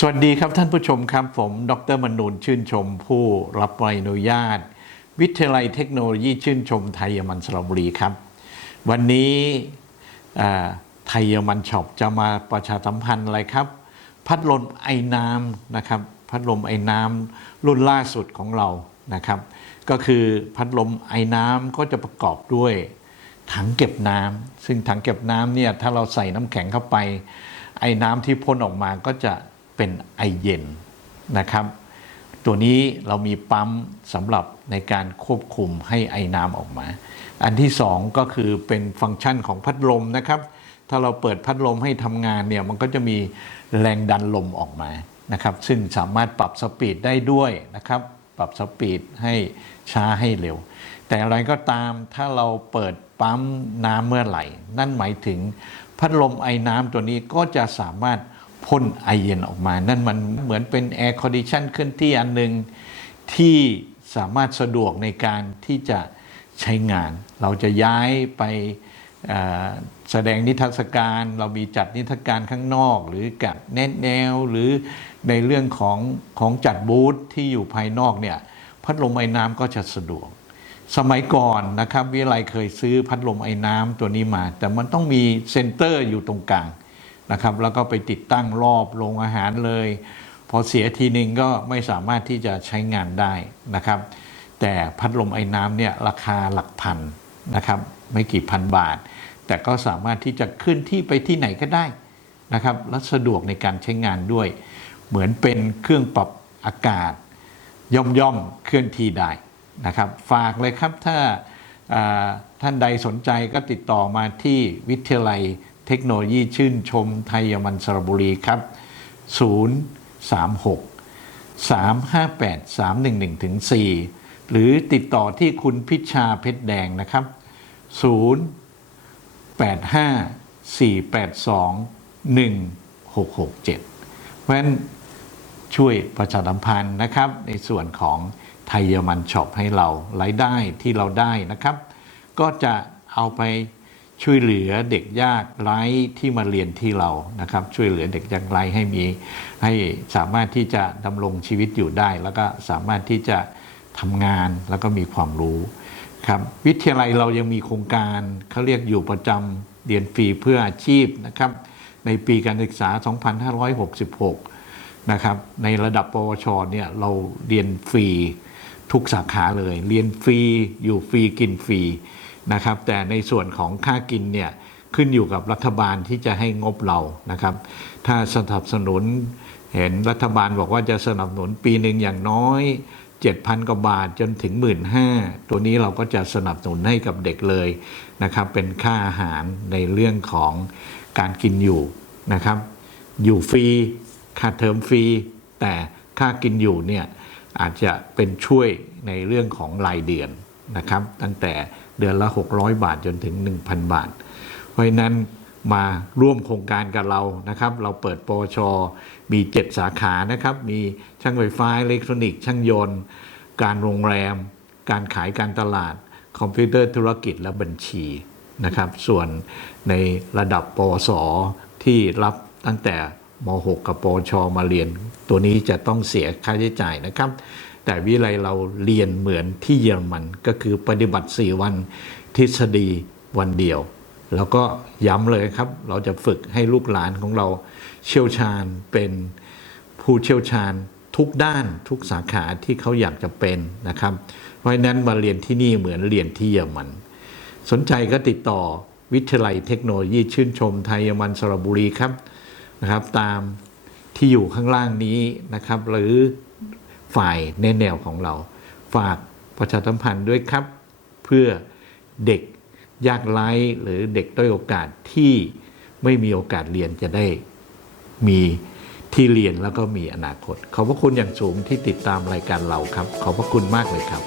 สวัสดีครับท่านผู้ชมครับ ผมดรมนูนชื่นชมผู้รับใบอนุญาต วิทยาลัยเทคโนโลยีชื่นชมไทยมันสระบุรีครับ วันนี้ไทยยมันช็อปจะมาประชาสัมพันธ์อะไรครับ พัดลมไอ้น้ำนะครับพัดลมไอ้น้ำรุ่นล่าสุดของเรานะครับ ก็คือพัดลมไอ้น้ำก็จะประกอบด้วยถังเก็บน้ำซึ่งถังเก็บน้ำเนี่ยถ้าเราใส่น้ำแข็งเข้าไป ไอ้น้ำที่พ่นออกมาก็จะ เป็นไอเย็นนะครับ ตัวนี้เรามีปั๊มสำหรับในการควบคุมให้ไอน้ำออกมา อันที่สองก็คือเป็นฟังก์ชันของพัดลมนะครับ ถ้าเราเปิดพัดลมให้ทำงานเนี่ยมันก็จะมีแรงดันลมออกมานะครับ ซึ่งสามารถปรับสปีดได้ด้วยนะครับปรับสปีดให้ช้าให้เร็ว แต่อะไรก็ตามถ้าเราเปิดปั๊มน้ำเมื่อไหร่ นั่นหมายถึงพัดลมไอ้น้ำตัวนี้ก็จะสามารถ พ่นไอเย็นออกมา นั่นมันเหมือนเป็นแอร์คอนดิชันเคลื่อนที่อันหนึ่งที่สามารถสะดวกในการที่จะใช้งาน เราจะย้ายไปแสดงนิทรรศการ เรามีจัดนิทรรศการข้างนอก หรือกัดแนแนวหรือในเรื่องของของจัดบูธที่อยู่ภายนอกเนี่ยพัดลมไอ้น้ำก็จะสะดวก สมัยก่อนนะครับวิไลเคยซื้อพัดลมไอ้น้ำตัวนี้มา แต่มันต้องมีเซ็นเตอร์อยู่ตรงกลาง นะครับ แล้วก็ไปติดตั้งรอบโรงอาหารเลย พอเสียทีหนึ่งก็ไม่สามารถที่จะใช้งานได้นะครับ แต่พัดลมไอ้น้ำเนี่ยราคาหลักพันนะครับไม่กี่พันบาท แต่ก็สามารถที่จะขึ้นที่ไปที่ไหนก็ได้นะครับและสะดวกในการใช้งานด้วย เหมือนเป็นเครื่องปรับอากาศ ย่อมย่อมๆเคลื่อนที่ได้นะครับ ฝากเลยครับถ้าท่านใดสนใจก็ติดต่อมาที่วิทยาลัย เทคโนโลยีชื่นชมไทยมันสระบุรีครับ 036 358 311ถึง4หรือติดต่อที่คุณพิชาเพชรแดงนะครับ 0 85 482 1667 เพราะฉะนั้นช่วยประชาสัมพันธ์นะครับ ในส่วนของไทยเยอรมันช็อปให้เรารายได้ที่เราได้นะครับ ก็จะเอาไป ช่วยเหลือเด็กยากไร้ที่มาเรียนที่เรานะครับ ช่วยเหลือเด็กยากไร้ให้มี ให้สามารถที่จะดำรงชีวิตอยู่ได้ แล้วก็สามารถที่จะทำงานแล้วก็มีความรู้ครับวิทยาลัยเรายังมีโครงการเขาเรียกอยู่ประจำเรียนฟรีเพื่ออาชีพนะครับ ในปีการศึกษา 2566 นะครับ ในระดับปวชเนี่ยเราเรียนฟรีทุกสาขาเลย เรียนฟรีอยู่ฟรีกินฟรี นะครับ แต่ในส่วนของค่ากินเนี่ยขึ้นอยู่กับรัฐบาลที่จะให้งบเรานะครับ ถ้าสนับสนุนเห็นรัฐบาลบอกว่าจะสนับสนุนปีหนึ่งอย่างน้อย 7,000กว่าบาทจนถึง 1 5ื่นตัวนี้เราก็จะสนับสนุนให้กับเด็กเลยนะครับ เป็นค่าอาหารในเรื่องของการกินอยู่นะครับ อยู่ฟรีค่าเทอมฟรี แต่ค่ากินอยู่เนี่ยอาจจะเป็นช่วยในเรื่องของรายเดือน นะครับ ตั้งแต่เดือนละ 600 บาทจนถึง 1,000 บาท เพราะนั้นมาร่วมโครงการกับเรานะครับ เราเปิดปวชมี 7 สาขานะครับ มีช่างไฟฟ้าอิเล็กทรอนิกส์ช่างยนต์ การโรงแรม การขายการตลาด คอมพิวเตอร์ธุรกิจและบัญชีนะครับ ส่วนในระดับปวสที่รับตั้งแต่ม .6 กับปวชมาเรียน ตัวนี้จะต้องเสียค่าใช้จ่ายนะครับ แต่วิไลเราเรียนเหมือนที่เยอรมันก็คือปฏิบัติ 4 วันทฤษฎีวันเดียว แล้วก็ย้ำเลยครับ เราจะฝึกให้ลูกหลานของเราเชี่ยวชาญเป็นผู้เชี่ยวชาญทุกด้านทุกสาขาที่เขาอยากจะเป็นนะครับ เพราะนั้นมาเรียนที่นี่เหมือนเรียนที่เยอรมัน สนใจก็ติดต่อวิทยาลัยเทคโนโลยีชื่นชมไทยเยอรมันสระบุรีครับนะครับ ตามที่อยู่ข้างล่างนี้นะครับ หรือ ฝ่ายในแนวของเรา ฝากประชาสัมพันธ์ด้วยครับ เพื่อเด็กยากไร้หรือเด็กด้อยโอกาสที่ไม่มีโอกาสเรียนจะได้มีที่เรียนแล้วก็มีอนาคต ขอบพระคุณอย่างสูงที่ติดตามรายการเราครับ ขอบพระคุณมากเลยครับ